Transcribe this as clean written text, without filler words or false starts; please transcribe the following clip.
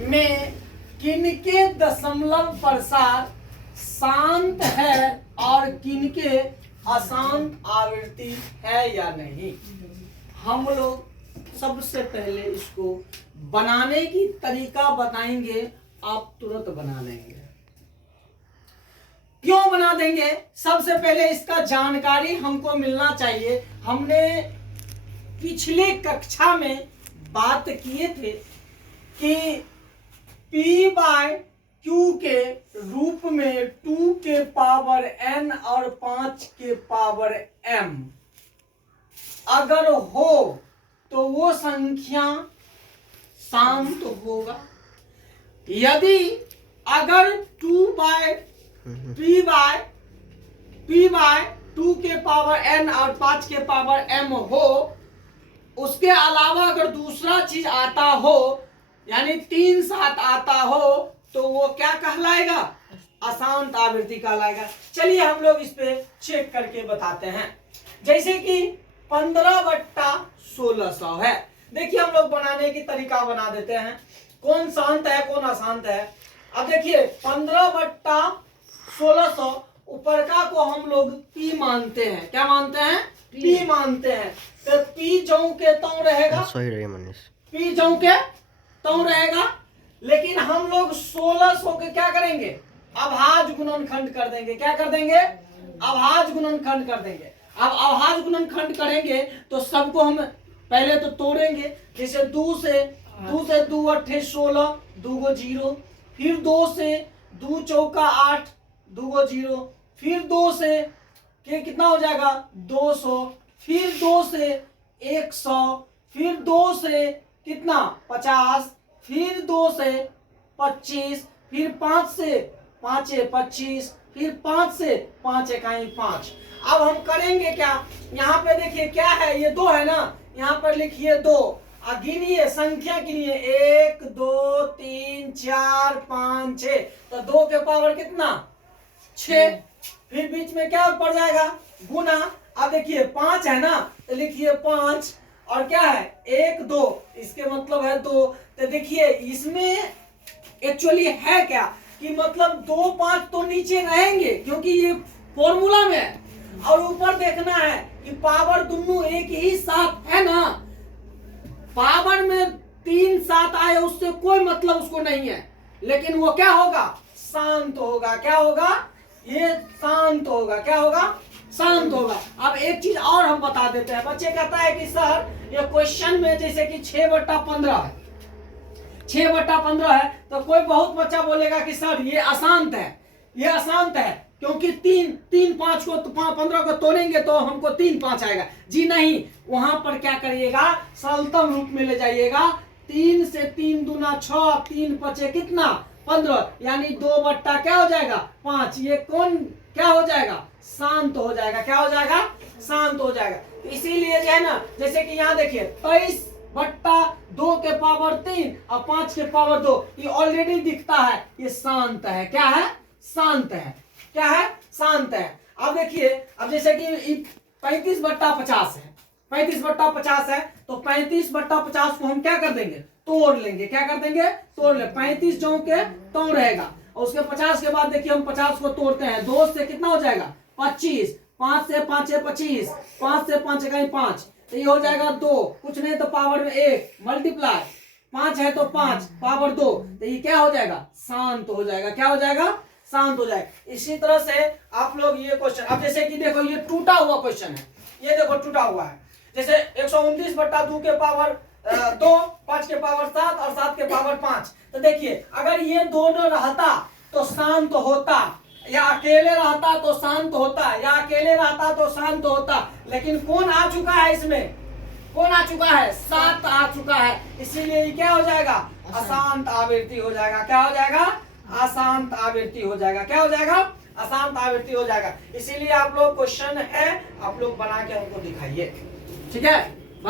में किनके दशमलव प्रसार शांत है और किनके अशांत आवृत्ति है या नहीं। हम लोग सबसे पहले इसको बनाने की तरीका बताएंगे, आप तुरंत बना लेंगे। क्यों बना देंगे? सबसे पहले इसका जानकारी हमको मिलना चाहिए। हमने पिछले कक्षा में बात किए थे कि P बाय Q के रूप में 2 के पावर n और 5 के पावर m अगर हो तो वो संख्या शांत होगा। यदि अगर P बाय 2 के पावर n और 5 के पावर m हो, उसके अलावा अगर दूसरा चीज आता हो यानी 3 7 आता हो तो वो क्या कहलाएगा? अशांत आवृत्ति कहलाएगा। चलिए हम लोग इस पे चेक करके बताते हैं। जैसे कि 15/1600 है। देखिए हम लोग बनाने की तरीका बना देते हैं, कौन शांत है कौन अशांत है। अब देखिए 15/1600 ऊपर का को हम लोग P मानते हैं। क्या मानते हैं? P मानते हैं। तो P जौ के त्यों रहेगा, P जौ के त्यों रहेगा। लेकिन हम लोग 1600 के क्या करेंगे? अभाज्य गुणनखंड कर देंगे। क्या कर देंगे? अभाज्य गुणनखंड कर देंगे। अब अभाज्य गुणनखंड करेंगे तो सबको हम पहले तो तोड़ेंगे। जैसे 2 से 2 अट्ठे 16, 2 गो 0, फिर 2 से 2 चौका 8, 2 गो 0, फिर 2 से कितना हो जाएगा? 200, फिर 2 से 100, फिर 2 से कितना? 50, फिर 2 से 25, फिर 5 से 5 25, फिर 5 से 5 इकाई 5। अब हम करेंगे क्या? यहाँ पे देखिए क्या है, ये 2 है ना, यहाँ पर लिखिए 2। गिनिए, संख्या गिनिए, 1 2 3 4 5 6। तो 2 के पावर कितना? 6। फिर बीच में क्या पड़ जाएगा? गुना। अब देखिए 5 है ना, तो लिखिए 5 और क्या है? 1 2, इसके मतलब है 2। तो देखिए इसमें एक्चुअली है क्या कि मतलब 2 5 तो नीचे रहेंगे क्योंकि ये फॉर्मूला में है, और ऊपर देखना है कि पावर दोनों एक ही साथ है ना। पावर में 3 7 आए उससे कोई मतलब उसको नहीं है, लेकिन वो क्या होगा? शांत होगा। क्या होगा? ये शांत होगा। क्या होगा? शांत होगा। अब एक चीज और हम बता देते हैं। बच्चे कहता है कि सर ये क्वेश्चन में जैसे कि 6/15 है, 6/15 है, तो कोई बहुत बच्चा बोलेगा कि सर ये अशांत है, ये अशांत है क्योंकि 3 5 को 15 को तोड़ेंगे तो हमको 3 5 आएगा। जी नहीं, वहां पर क्या करिएगा? सरलतम रूप में ले जाइएगा। 3 से 3 दूना 6, 3 5 कितना? 15, यानी 2 क्या हो जाएगा? 5। ये कौन क्या हो जाएगा? शांत हो जाएगा। क्या हो जाएगा? शांत हो जाएगा। इसीलिए जो है ना, जैसे कि यहाँ देखिए 23/2 के पावर 3 और 5 के पावर 2, ये ऑलरेडी दिखता है, ये शांत है। क्या है? शांत है। क्या है? शांत है। अब देखिए, अब जैसे कि 35/50 है, 35/50 है, तो 35/50 को हम क्या कर देंगे? तोड़ लेंगे। क्या कर देंगे? तोड़ ले। 35 जौ के त्यों रहेगा, और उसके 50 के बाद देखिए हम 50 को तोड़ते हैं। 2 से कितना हो जाएगा? 25, 5 से 5 25, 5 से 5 इकाई 5, तो ये हो जाएगा 2, कुछ नहीं तो पावर में 1 मल्टीप्लाई, 5 है तो 5 पावर 2, तो ये क्या हो जाएगा? शांत हो जाएगा। क्या हो जाएगा? शांत हो जाएगा। इसी तरह से आप लोग ये क्वेश्चन, अब जैसे कि देखो ये टूटा हुआ क्वेश्चन है, ये देखो टूटा हुआ है। जैसे 129/2 के पावर 2, 5 के पावर 7 और 7 के पावर 5। तो देखिए अगर ये दोनों रहता तो शांत होता, या अकेले रहता तो शांत होता, या अकेले रहता तो शांत होता। लेकिन कौन आ चुका है इसमें? कौन आ चुका है? 7 आ चुका है। इसीलिए ये क्या हो जाएगा? अशांत आवृत्ति हो जाएगा। क्या हो जाएगा? अशांत आवृत्ति हो जाएगा। क्या हो जाएगा? अशांत आवृत्ति हो जाएगा। इसीलिए आप लोग क्वेश्चन है, आप लोग बना के हमको दिखाइए। ठीक है।